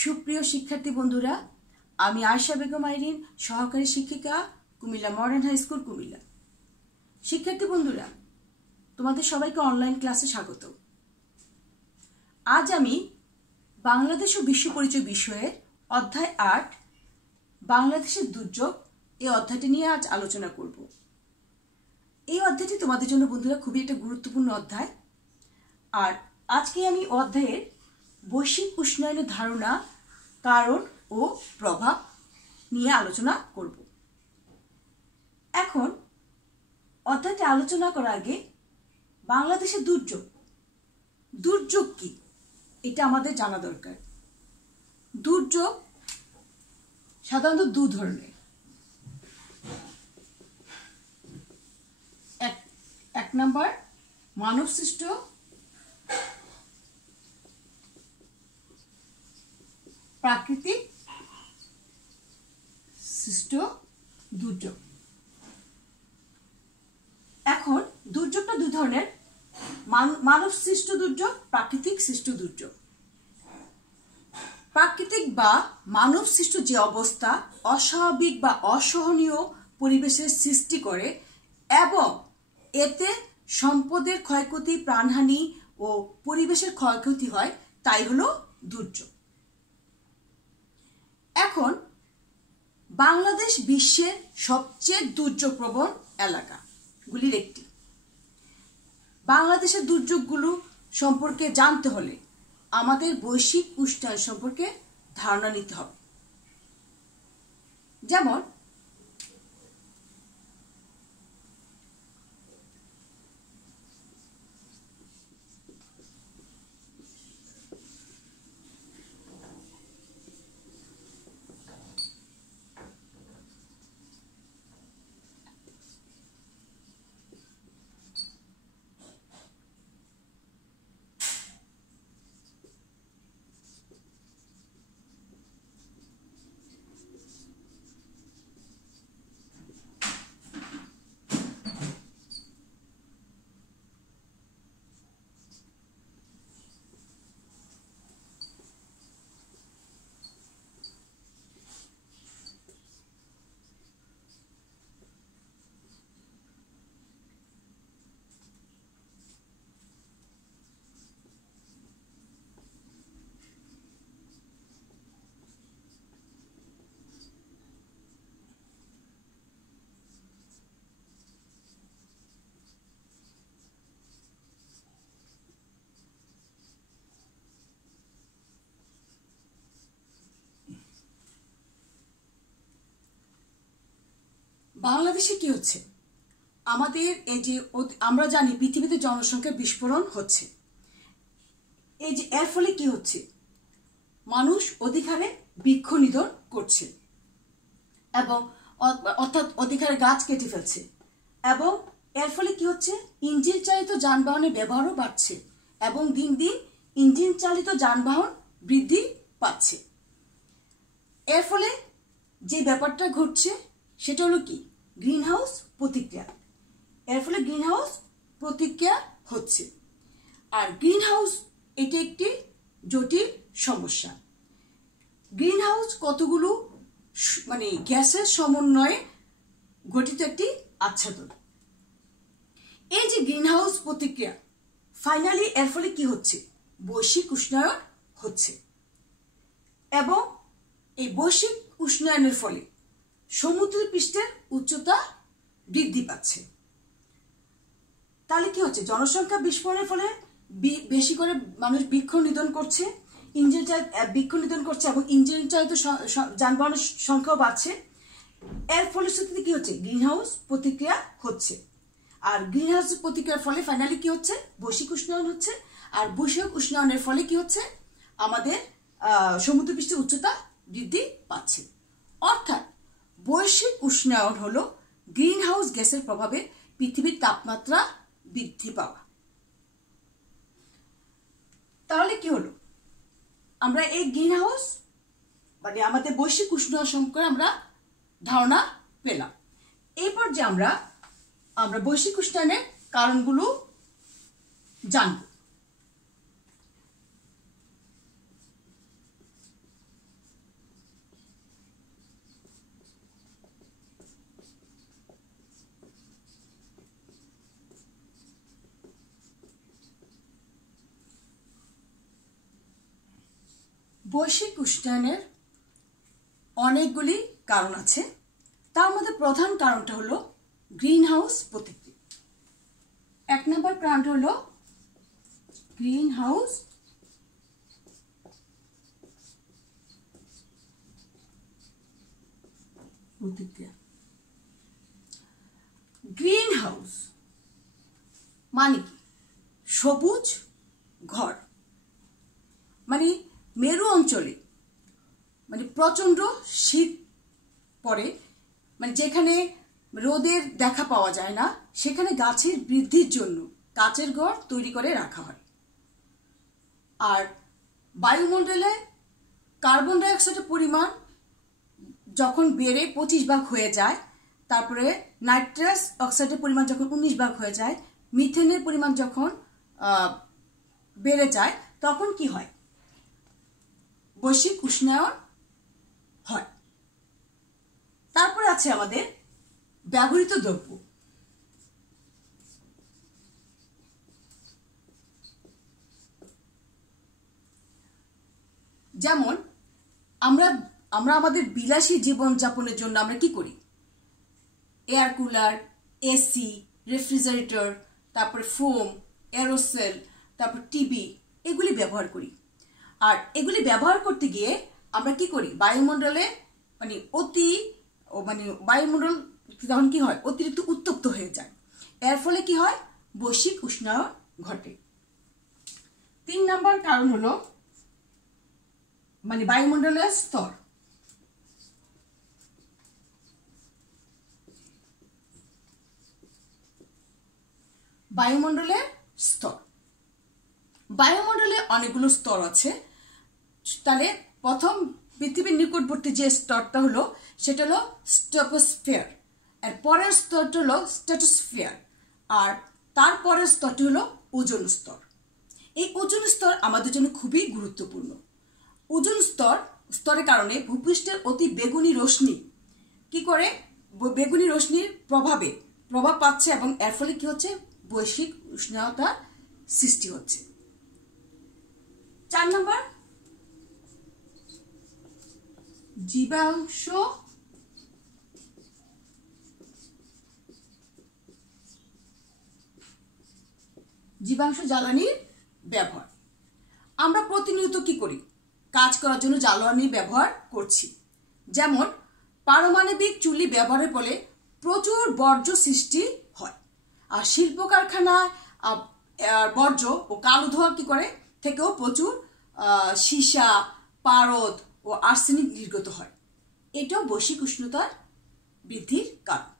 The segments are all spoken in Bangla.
সুপ্রিয় শিক্ষার্থী বন্ধুরা, আমি আয়েশা বেগম আইরিন, সহকারী শিক্ষিকা, Comilla modern high school, Comilla. শিক্ষার্থী বন্ধুরা, তোমাদের সবাইকে অনলাইন ক্লাসে স্বাগত। আজ আমি বাংলাদেশ ও বিশ্ব পরিচয় বিষয়ের অধ্যায় ৮ বাংলাদেশের দুর্যোগ এই অধ্যায়টি নিয়ে আজ আলোচনা করব। এই অধ্যায়টি তোমাদের জন্য বন্ধুরা খুবই একটা গুরুত্বপূর্ণ অধ্যায়। আর আজকে আমি অধ্যায়ের বৈশ্বিক উষ্ণায়নের ধারণা, কারণ ও প্রভাব নিয়ে আলোচনা করব। এখন অধ্যায়টি আলোচনা করার আগে বাংলাদেশের দুর্যোগ কি এটা আমাদের জানা দরকার। দুর্যোগ সাধারণত দু ধরনের। এক নম্বর মানব সৃষ্ট প্রাকৃতিক সৃষ্ট দুর্যোগ। এখন দুর্যোগটা দুই ধরনের, মানব সৃষ্ট দুর্যোগ, প্রাকৃতিক সৃষ্ট দুর্যোগ। প্রাকৃতিক বা মানব সৃষ্ট যে অবস্থা অস্বাভাবিক বা অসহনীয় পরিবেশের সৃষ্টি করে এবং এতে সম্পদের ক্ষয়ক্ষতি, প্রাণহানি ও পরিবেশের ক্ষয়ক্ষতি হয়, তাই হলো দুর্যোগ। এখন বাংলাদেশ বিশ্বের সবচেয়ে দুর্যোগপ্রবণ এলাকাগুলির একটি। বাংলাদেশের দুর্যোগগুলো সম্পর্কে জানতে হলে আমাদের বৈশ্বিক উষ্ণায়ন সম্পর্কে ধারণা নিতে হবে। যেমন বাংলাদেশে কি হচ্ছে, আমাদের এই যে আমরা জানি পৃথিবীতে জনসংখ্যার বিস্ফোরণ হচ্ছে, এই যে এর ফলে কি হচ্ছে, মানুষ অধিক হারে বৃক্ষ নিধন করছে এবং অর্থাৎ অধিক হারে গাছ কেটে ফেলছে এবং এর ফলে কি হচ্ছে, ইঞ্জিন চালিত যানবাহনের ব্যবহারও বাড়ছে এবং দিন দিন ইঞ্জিন চালিত যানবাহন বৃদ্ধি পাচ্ছে। এর ফলে যে ব্যাপারটা ঘটছে সেটা হলো কি, গ্রিন হাউস প্রতিক্রিয়া। এর ফলে গ্রিন হাউস প্রতিক্রিয়া হচ্ছে। আর গ্রিন হাউস এটি একটি জটিল সমস্যা। গ্রিন হাউস কতগুলো গ্যাসের সমন্বয়ে গঠিত একটি আচ্ছাদন। এই যে গ্রিন হাউস প্রতিক্রিয়া, ফাইনালি এর ফলে কি হচ্ছে, বৈশ্বিক উষ্ণায়ন হচ্ছে এবং এই বৈশ্বিক উষ্ণায়নের ফলে সমুদ্র পৃষ্ঠের উচ্চতা বৃদ্ধি পাচ্ছে। তাহলে কি হচ্ছে, জনসংখ্যা বিস্ফোরণের ফলে বেশি করে মানুষ বৃক্ষ নিধন করছে, বৃক্ষ নিধন করছে এবং ইঞ্জিন চালিত যানবাহনের সংখ্যাও বাড়ছে। এর ফলশ্রুতিতে কি হচ্ছে, গ্রিন হাউস প্রতিক্রিয়া হচ্ছে। আর গ্রিন হাউস প্রতিক্রিয়ার ফলে ফাইনালি কি হচ্ছে, বৈশ্বিক উষ্ণায়ন হচ্ছে। আর বৈশ্বিক উষ্ণায়নের ফলে কি হচ্ছে, আমাদের সমুদ্রপৃষ্ঠের উচ্চতা বৃদ্ধি পাচ্ছে। অর্থাৎ বৈশ্বিক উষ্ণায়ন হলো গ্রিন হাউস গ্যাসের প্রভাবে পৃথিবীর তাপমাত্রা বৃদ্ধি পাওয়া। তাহলে কি হলো, আমরা এই গ্রিন হাউস আমাদের বৈশ্বিক উষ্ণায়ন সম্পর্কে আমরা ধারণা পেলাম। এরপর যে আমরা বৈশ্বিক উষ্ণায়নের কারণগুলো জানব। বৈশ্বিক উষ্ণায়নের অনেকগুলি কারণ আছে, তার মধ্যে প্রধান কারণটা হলো গ্রিন হাউস প্রতিক্রিয়া। 1 নম্বর কারণটা হলো গ্রিন হাউস প্রতিক্রিয়া। গ্রিন হাউস মানে কি? সবুজ ঘর। মানে মেরু অঞ্চলে মানে প্রচণ্ড শীত পড়ে, মানে যেখানে রোদের দেখা পাওয়া যায় না, সেখানে গাছের বৃদ্ধির জন্য কাচের ঘর তৈরি করে রাখা হয়। আর বায়ুমণ্ডলে কার্বন ডাইঅক্সাইডের পরিমাণ যখন বেড়ে 25 ভাগ হয়ে যায়, তারপরে নাইট্রাস অক্সাইডের পরিমাণ যখন 19 ভাগ হয়ে যায়, মিথেনের পরিমাণ যখন বেড়ে যায়, তখন কি হয়? বৈশ্বিক উষ্ণায়ন হয়। তারপরে আছে আমাদের ব্যবহৃত দ্রব্য। যেমন আমরা আমাদের বিলাসী জীবনযাপনের জন্য আমরা কি করি? এয়ার কুলার, এসি, রেফ্রিজারেটর, তারপরে ফোম, এরোসেল, তারপর টিভি, এগুলি ব্যবহার করি। আর এগুলি ব্যবহার করতে গিয়ে আমরা কি করি? বায়ুমণ্ডলে মানে বায়ুমণ্ডল তখন কি হয়? অতিরিক্ত উত্তপ্ত হয়ে যায়। এর ফলে কি হয়? বৈশ্বিক উষ্ণায়ন ঘটে। 3 নম্বর কারণ হলো মানে বায়ুমণ্ডলের স্তর। বায়ুমণ্ডলের স্তর, বায়ুমণ্ডলে অনেকগুলো স্তর আছে। তাহলে প্রথম পৃথিবীর নিকটবর্তী যে স্তরটা হলো সেটা হলো স্ট্রাটোস্ফিয়ার, এর পরের স্তরটা হলো স্ট্র্যাটোস্ফিয়ার, আর তারপরের স্তরটি হলো ওজোন স্তর। এই ওজোন স্তর আমাদের জন্য খুবই গুরুত্বপূর্ণ। ওজোন স্তরের কারণে ভূপৃষ্ঠের অতি বেগুনি রশ্মি কি করে? বেগুনি রশ্মির প্রভাব পাচ্ছে, এবং এর ফলে কি হচ্ছে? বৈশ্বিক উষ্ণতার সৃষ্টি হচ্ছে। 4 নম্বর জীবাশ্ম জ্বালানির ব্যবহার। আমরা প্রতিনিয়ত কি করি? কাজ করার জন্য জ্বালানি ব্যবহার করছি। যেমন পারমাণবিক চুল্লি ব্যবহারের ফলে প্রচুর বর্জ্য সৃষ্টি হয়। আর শিল্প কারখানায় বর্জ্য ও কালো ধোঁয়া কি করে থেকেও প্রচুর সীসা, পারদ ও আর্সেনিক নির্গত হয়। এটাও বৈশ্বিক উষ্ণতার বৃদ্ধির কারণ।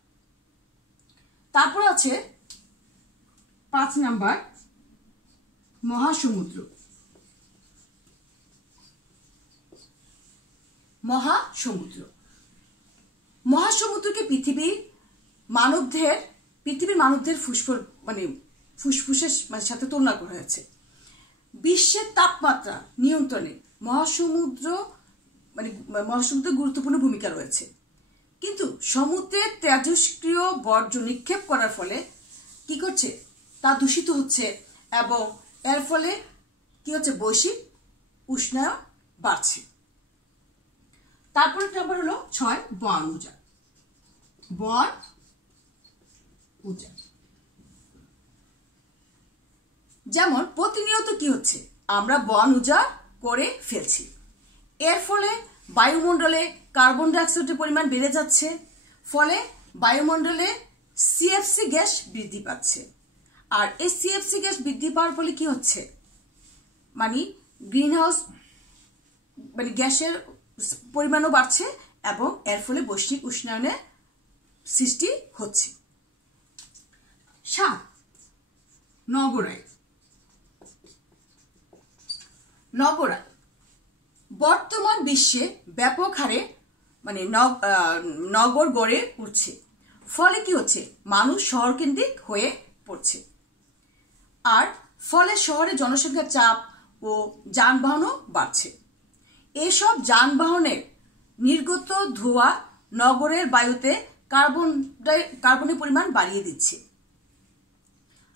তারপর আছে 5 নাম্বার মহাসমুদ্র। মহাসমুদ্রকে পৃথিবীর মানবদের ফুসফুসের সাথে তুলনা করা হয়েছে। বিশ্বের তাপমাত্রা নিয়ন্ত্রণে মহাসমুদ্রের গুরুত্বপূর্ণ ভূমিকা রয়েছে। কিন্তু সমুদ্রের তেজস্ক্রিয় বর্জ্য নিক্ষেপ করার ফলে কি করছে? তা দূষিত হচ্ছে, এবং এর ফলে কি হচ্ছে? বৈশ্বিক উষ্ণায়ন বাড়ছে। তারপরে নাম্বার হলো 6 বন উজাড়। যেমন প্রতিনিয়ত কি হচ্ছে? আমরা বন উজাড় করে ফেলছি। এর ফলে বায়ুমণ্ডলে কার্বন ডাইঅক্সাইডের পরিমাণ বেড়ে যাচ্ছে, ফলে বায়ুমণ্ডলে সিএফসি গ্যাস বৃদ্ধি পাচ্ছে। আর এই সিএফসি গ্যাস বৃদ্ধি পাওয়ার ফলে কি হচ্ছে? মানে গ্রিন হাউস গ্যাসের পরিমাণও বাড়ছে, এবং এর ফলে বৈশ্বিক উষ্ণায়নের সৃষ্টি হচ্ছে। 7 নগরায়ন। বর্তমান বিশ্বে ব্যাপক হারে নগর গড়ে উঠছে, ফলে কি হচ্ছে? মানুষ শহরকেন্দ্রিক হয়ে পড়ছে, আর ফলে শহরে জনসংখ্যার চাপ ও যানবাহনও বাড়ছে। এসব যানবাহনের নির্গত ধোঁয়া নগরের বায়ুতে কার্বনের পরিমাণ বাড়িয়ে দিচ্ছে,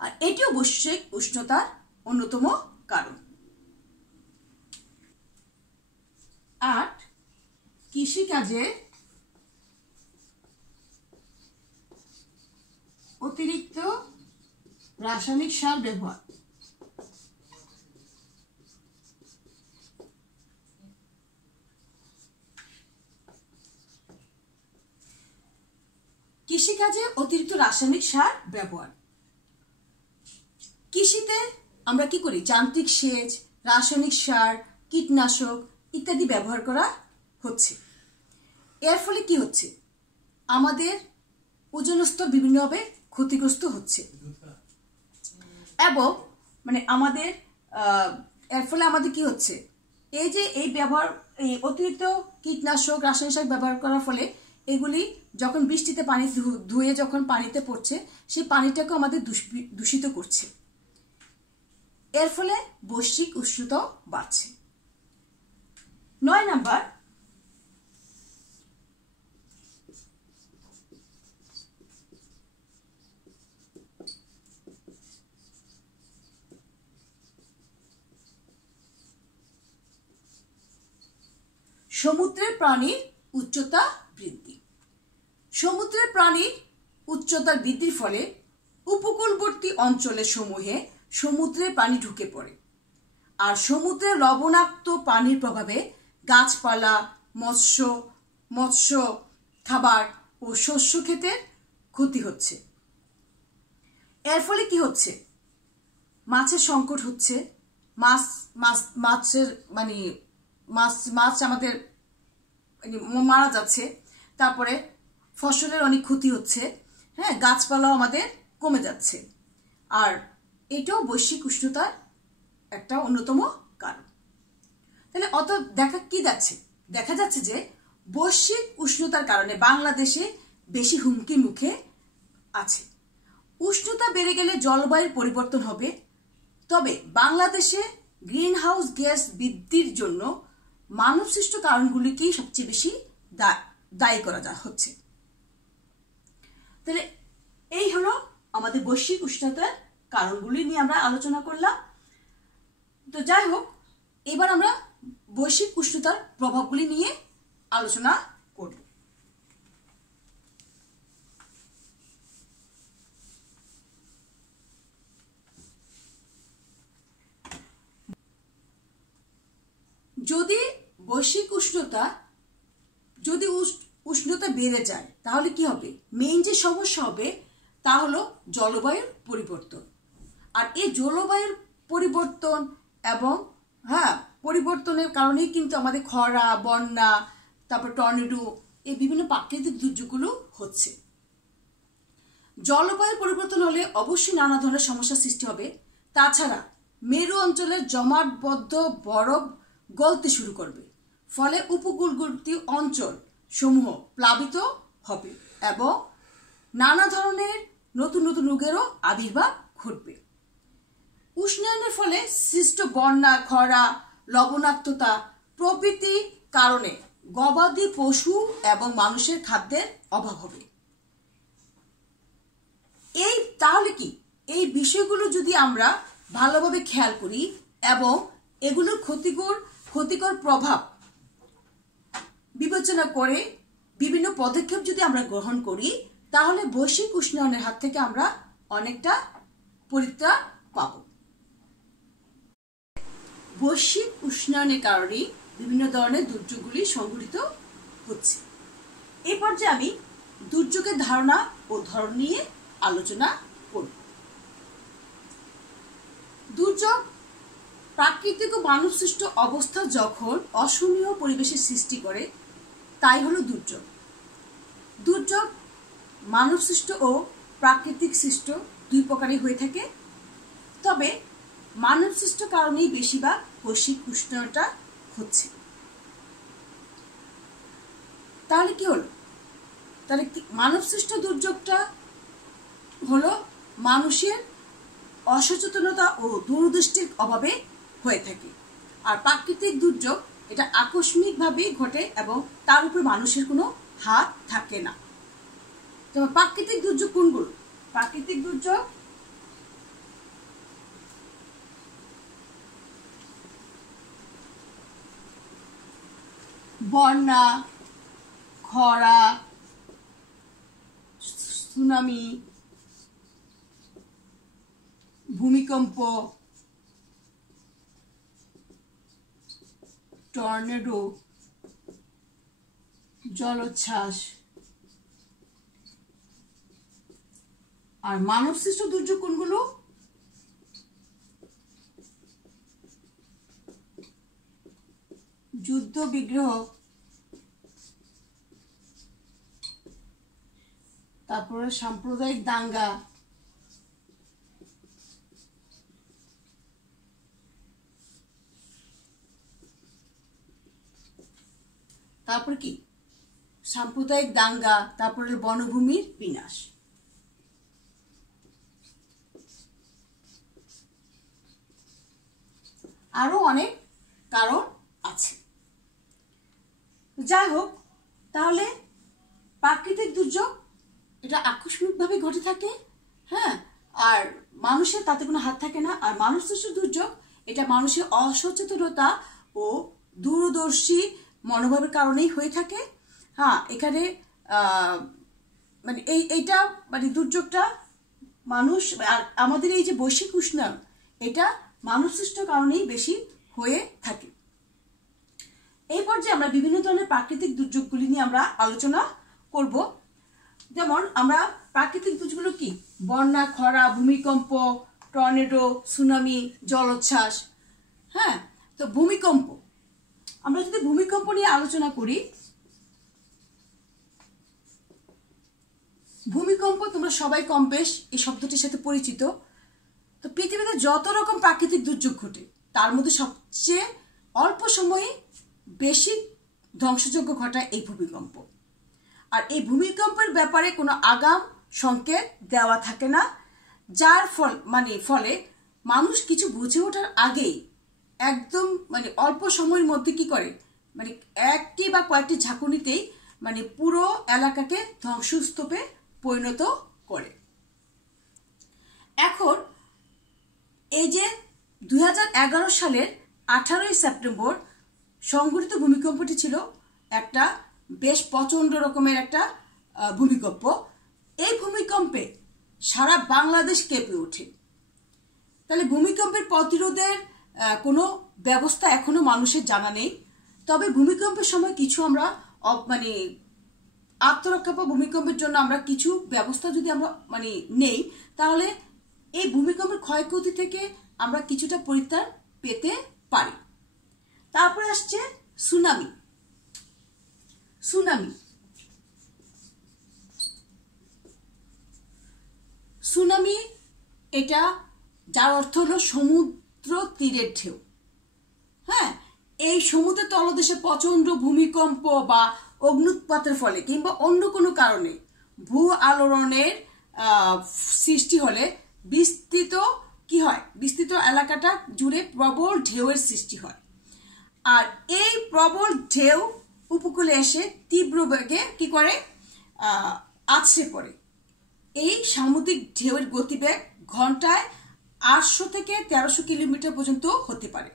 আর এটিও বৈশ্বিক উষ্ণতার অন্যতম কারণ। কৃষিকাজে অতিরিক্ত রাসায়নিক সার ব্যবহার। কৃষিকাজে অতিরিক্ত রাসায়নিক সার ব্যবহার। কৃষিতে আমরা কি করি? যান্ত্রিক সেচ, রাসায়নিক সার, কীটনাশক ইত্যাদি ব্যবহার করা হচ্ছে। এর ফলে কি হচ্ছে? আমাদের ওজোন স্তর বিভিন্নভাবে ক্ষতিগ্রস্ত হচ্ছে এবং আমাদের এর ফলে আমাদের কি হচ্ছে? এই যে এই অতিরিক্ত কীটনাশক, রাসায়নিক সার ব্যবহার করার ফলে এগুলি যখন বৃষ্টিতে পানি ধুয়ে যখন পানিতে পড়ছে, সেই পানিটাকে আমাদের দূষিত করছে। এর ফলে বৈশ্বিক উষ্ণতা বাড়ছে। 9 নাম্বার, সমুদ্রের প্রাণীর উচ্চতা বৃদ্ধি। সমুদ্রের প্রাণীর উচ্চতা বৃদ্ধির ফলে উপকূলবর্তী অঞ্চলের সমূহে সমুদ্রের পানি ঢুকে পড়ে, আর সমুদ্রের লবণাক্ত পানির প্রভাবে গাছপালা, মৎস্য খাবার ও শস্য ক্ষেতের ক্ষতি হচ্ছে। এর ফলে কি হচ্ছে? মাছের সংকট হচ্ছে, মাছ আমাদের মারা যাচ্ছে, তারপরে ফসলের অনেক ক্ষতি হচ্ছে, হ্যাঁ, গাছপালাও আমাদের কমে যাচ্ছে, আর এটাও বৈশ্বিক উষ্ণতার একটা অন্যতম কারণ। তাহলে দেখা যাচ্ছে যে বৈশ্বিক উষ্ণতার কারণে বাংলাদেশে বেশি হুমকির মুখে আছে। উষ্ণতা বেড়ে গেলে জলবায়ুর পরিবর্তন হবে, তবে বাংলাদেশে গ্রিন হাউস গ্যাস বৃদ্ধির জন্য মানবসৃষ্ট কারণগুলিকেই সবচেয়ে বেশি দায়ী করা হচ্ছে। তাহলে এই হলো আমাদের বৈশ্বিক উষ্ণতার কারণগুলি নিয়ে আমরা আলোচনা করলাম। তো যাই হোক, এবার আমরা বৈশ্বিক উষ্ণতার প্রভাবগুলি নিয়ে আলোচনা করব। যদি বৈশ্বিক উষ্ণতা বেড়ে যায় তাহলে কি হবে? মেইন যে সমস্যা হবে তা হলো জলবায়ুর পরিবর্তন। আর এই জলবায়ুর পরিবর্তন এবং পরিবর্তনের কারণেই কিন্তু আমাদের খরা, বন্যা, তারপর টর্নেডো, এই বিভিন্ন প্রাকৃতিক দুর্যোগগুলো হচ্ছে। জলবায়ুর পরিবর্তন হলে অবশ্যই নানা ধরনের সমস্যার সৃষ্টি হবে। তাছাড়া মেরু অঞ্চলের জমাটবদ্ধ বরফ গলতে শুরু করবে, ফলে উপকূলবর্তী অঞ্চল সমূহ প্লাবিত হবে এবং নানা ধরনের নতুন নতুন রোগেরও আবির্ভাব ঘটবে। উষ্ণায়নের ফলে সৃষ্ট বন্যা, খরা, লবণাক্ততা প্রভৃতি কারণে গবাদি পশু এবং মানুষের খাদ্যের অভাব হবে। তাহলে কি এই বিষয়গুলো যদি আমরা ভালোভাবে খেয়াল করি এবং এগুলোর ক্ষতিকর প্রভাব বিবেচনা করে বিভিন্ন পদক্ষেপ যদি আমরা গ্রহণ করি, তাহলে বৈশ্বিক উষ্ণায়নের হাত থেকে আমরা অনেকটা পরিত্রাণ পাব। বৈশ্বিক উষ্ণায়নের কারণে বিভিন্ন ধরনের দুর্যোগগুলি সংঘটিত হচ্ছে। এই পর্যায়ে আমি দুর্যোগের ধারণা ও ধরন নিয়ে আলোচনা করব। দুর্যোগ প্রাকৃতিক ও মানবসৃষ্ট অবস্থা যখন অসহনীয় পরিবেশের সৃষ্টি করে, তাই হলো দুর্যোগ। দুর্যোগ মানবসৃষ্ট ও প্রাকৃতিক সৃষ্ট দুই প্রকারই হয়ে থাকে, তবে মানবসৃষ্ট কারণেই বেশিরভাগ বৈশ্বিক উষ্ণতা হচ্ছে। তাহলে কি হলো? তাহলে মানবসৃষ্ট দুর্যোগটা হলো মানুষের অসচেতনতা ও দূরদৃষ্টির অভাবে হয়ে থাকে, আর প্রাকৃতিক দুর্যোগ এটা আকস্মিকভাবে ঘটে এবং তার উপর মানুষের কোনো হাত থাকে না। তো প্রাকৃতিক দুর্যোগ কোনগুলো? প্রাকৃতিক দুর্যোগ বন্যা, খরা, সুনামি, ভূমিকম্প, টর্নেডো, জলোচ্ছ্বাস। আর মানব সৃষ্ট দুর্যোগ কোনগুলো? যুদ্ধ বিগ্রহ, তারপরে সাম্প্রদায়িক দাঙ্গা, তারপর কি সাম্প্রদায়িক দাঙ্গা, তারপরে বনভূমির বিনাশ। আরো অনেক কারণ আছে। যাই হোক, তাহলে প্রাকৃতিক দুর্যোগ এটা আকস্মিকভাবে ঘটে থাকে, হ্যাঁ, আর মানুষের তাতে কোনো হাত থাকে না। আর মানুষ সৃষ্ট দুর্যোগ এটা মানুষের অসচেতনতা ও দূরদর্শী মনোভাবের কারণেই হয়ে থাকে। হ্যাঁ, এখানে মানে এইটা মানে দুর্যোগটা মানুষ, আর আমাদের এই যে বৈশ্বিক উষ্ণায়ন এটা মানুষ সৃষ্ট কারণেই বেশি হয়ে থাকে। এই পর্যায়ে আমরা বিভিন্ন ধরনের প্রাকৃতিক দুর্যোগগুলি নিয়ে আমরা আলোচনা করব। যেমন আমরা প্রাকৃতিক দুর্যোগগুলো কি? বন্যা, খরা, ভূমিকম্প, টর্নেডো, সুনামি, জলোচ্ছ্বাস। হ্যাঁ, তো ভূমিকম্প, আমরা যদি ভূমিকম্প নিয়ে আলোচনা করি, ভূমিকম্প তোমরা সবাই কম বেশ এই শব্দটির সাথে পরিচিত। তো পৃথিবীতে যত রকম প্রাকৃতিক দুর্যোগ ঘটে তার মধ্যে সবচেয়ে অল্প সময়ে বেশি ধ্বংসযজ্ঞ ঘটায় এই ভূমিকম্প। আর এই ভূমিকম্পের ব্যাপারে কোনো আগাম সংকেত দেওয়া থাকে না, যার ফলে মানুষ কিছু বুঝে ওঠার আগেই একদম মানে অল্প সময়ের মধ্যে কি করে, মানে একটি বা কয়েকটি ঝাঁকুনিতেই মানে পুরো এলাকাকে ধ্বংসস্তূপে পরিণত করে। এখন এই যে 2011 সালের 18ই সেপ্টেম্বর সংঘটিত ভূমিকম্পটি ছিল একটা বেশ প্রচন্ড রকমের একটা ভূমিকম্প। এই ভূমিকম্পে সারা বাংলাদেশ কেঁপে ওঠে। তাহলে ভূমিকম্পের প্রতিরোধের কোনো ব্যবস্থা এখনো মানুষের জানা নেই। তবে ভূমিকম্পের সময় কিছু আমরা মানে আত্মরক্ষা বা ভূমিকম্পের জন্য আমরা কিছু ব্যবস্থা যদি আমরা মানে নেই, তাহলে এই ভূমিকম্পের ক্ষয়ক্ষতি থেকে আমরা কিছুটা পরিত্রাণ পেতে পারি। তারপরে আসছে সুনামি। সুনামি সুনামি এটা যার অর্থ হলো সমুদ্র তীরের ঢেউ। হ্যাঁ, এই সমুদ্রের তলদেশে প্রচন্ড ভূমিকম্প বা অগ্নুৎপাতের ফলে কিংবা অন্য কোনো কারণে ভূ আলোড়নের সৃষ্টি হলে বিস্তৃত কি হয়, বিস্তৃত এলাকাটা জুড়ে প্রবল ঢেউয়ের সৃষ্টি হয়। আর এই প্রবল ঢেউ উপকূলে এসে তীব্র বেগে কি করে আছড়ে পড়ে। এই সামুদ্রিক ঢেউয়ের গতিবেগ ঘন্টায় 800 থেকে 1300 কিলোমিটার পর্যন্ত হতে পারে।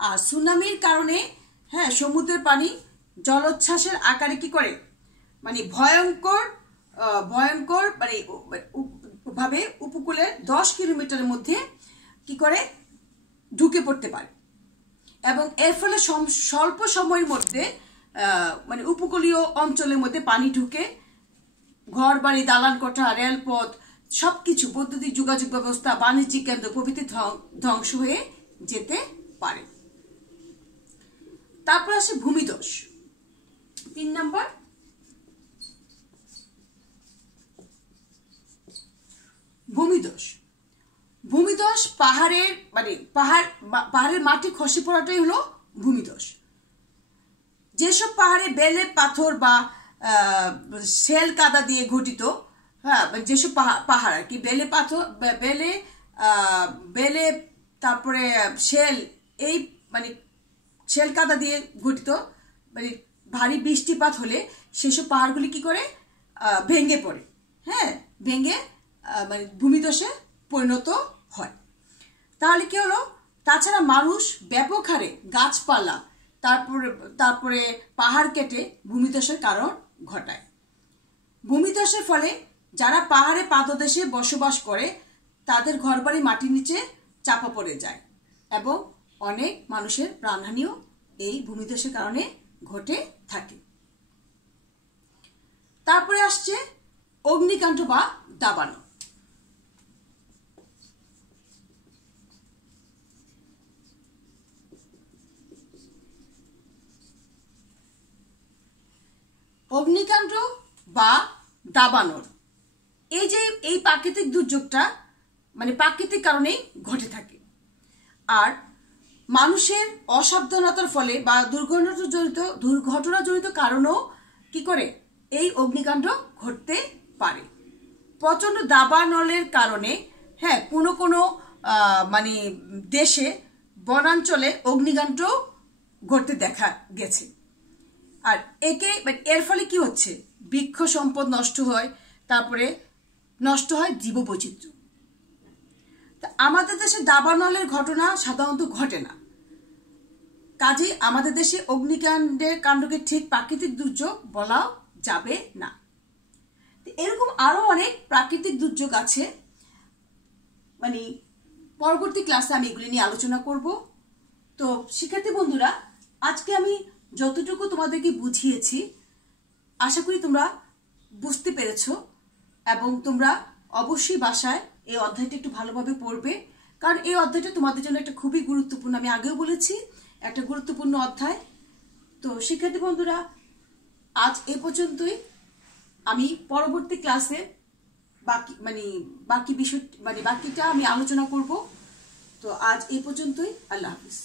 আর সুনামির কারণে হ্যাঁ সমুদ্রের পানি জলোচ্ছ্বাসের আকারে কি করে মানে ভয়ঙ্কর মানে ভাবে উপকূলে 10 কিলোমিটারের মধ্যে কি করে ঢুকে পড়তে পারে, এবং এর ফলে স্বল্প সময়ের মধ্যে মানে উপকূলীয় অঞ্চলের মধ্যে পানি ঢুকে ঘর বাড়ি, দালান কোঠা, রেলপথ সবকিছু, বৈদ্যুতিক যোগাযোগ ব্যবস্থা, বাণিজ্যিক কেন্দ্র প্রভৃতি ধ্বংস হয়ে যেতে পারে। তারপর আসে ভূমিধস। 3 নম্বর ভূমিধস। ভূমিধস পাহাড়ের মানে পাহাড়ের মাটি খসে পড়াটাই হলো ভূমিধস। যেসব পাহাড়ে বেলে পাথর বা শেল কাদা দিয়ে গঠিত, হ্যাঁ যেসব পাহাড় আর কি বেলে পাথর বেলে তারপরে শেল, এই মানে শেল কাদা দিয়ে গঠিত, মানে ভারী বৃষ্টিপাত হলে সেসব পাহাড়গুলি কি করে ভেঙে পড়ে, হ্যাঁ ভেঙে মানে ভূমিধসে পরিণত হয়। তাহলে কি হলো, তাছাড়া মানুষ ব্যাপক হারে গাছপালা তারপরে তারপরে পাহাড় কেটে ভূমিধসের কারণ ঘটায়। ভূমিধসের ফলে যারা পাহাড়ে পাদদেশে বসবাস করে তাদের ঘরবাড়ি মাটির নিচে চাপা পড়ে যায় এবং অনেক মানুষের প্রাণহানিও এই ভূমিধসের কারণে ঘটে থাকে। তারপরে আসছে অগ্নিকাণ্ড বা দাবানল। অগ্নিকাণ্ড বা দাবানল এই প্রাকৃতিক দুর্যোগটা মানে প্রাকৃতিক কারণেই ঘটে থাকে। আর মানুষের অসাবধানতার ফলে বা দুর্ঘটনা জড়িত কারণেও কি করে এই অগ্নিকাণ্ড ঘটতে পারে। প্রচন্ড দাবানলের কারণে কোনো মানে দেশে বনাঞ্চলে অগ্নিকাণ্ড ঘটতে দেখা গেছে। আর এর ফলে কি হচ্ছে, বৃক্ষ সম্পদ নষ্ট হয়, তারপরে নষ্ট হয় জীববৈচিত্র্য। আমাদের দেশে দাবানলের ঘটনা সাধারণত ঘটে না, কাজেই আমাদের দেশে অগ্নিকাণ্ডের কাণ্ডকে ঠিক প্রাকৃতিক দুর্যোগ বলা যাবে না। এরকম আরো অনেক প্রাকৃতিক দুর্যোগ আছে, মানে পরবর্তী ক্লাসে আমি এগুলি নিয়ে আলোচনা করব। তো শিক্ষার্থী বন্ধুরা, আজকে আমি যতটুকু তোমাদেরকে বুঝিয়েছি আশা করি তোমরা বুঝতে পেরেছো এবং তোমরা অবশ্যই বাসায় এই অধ্যায়টা একটু ভালোভাবে পড়বে, কারণ এই অধ্যায়টা তোমাদের জন্য একটা খুবই গুরুত্বপূর্ণ, আমি আগেও বলেছি একটা গুরুত্বপূর্ণ অধ্যায়। তো শিক্ষার্থী বন্ধুরা, আজ এ পর্যন্তই। আমি পরবর্তী ক্লাসে বাকিটা আমি আলোচনা করব। তো আজ এই পর্যন্তই। আল্লাহ হাফিজ।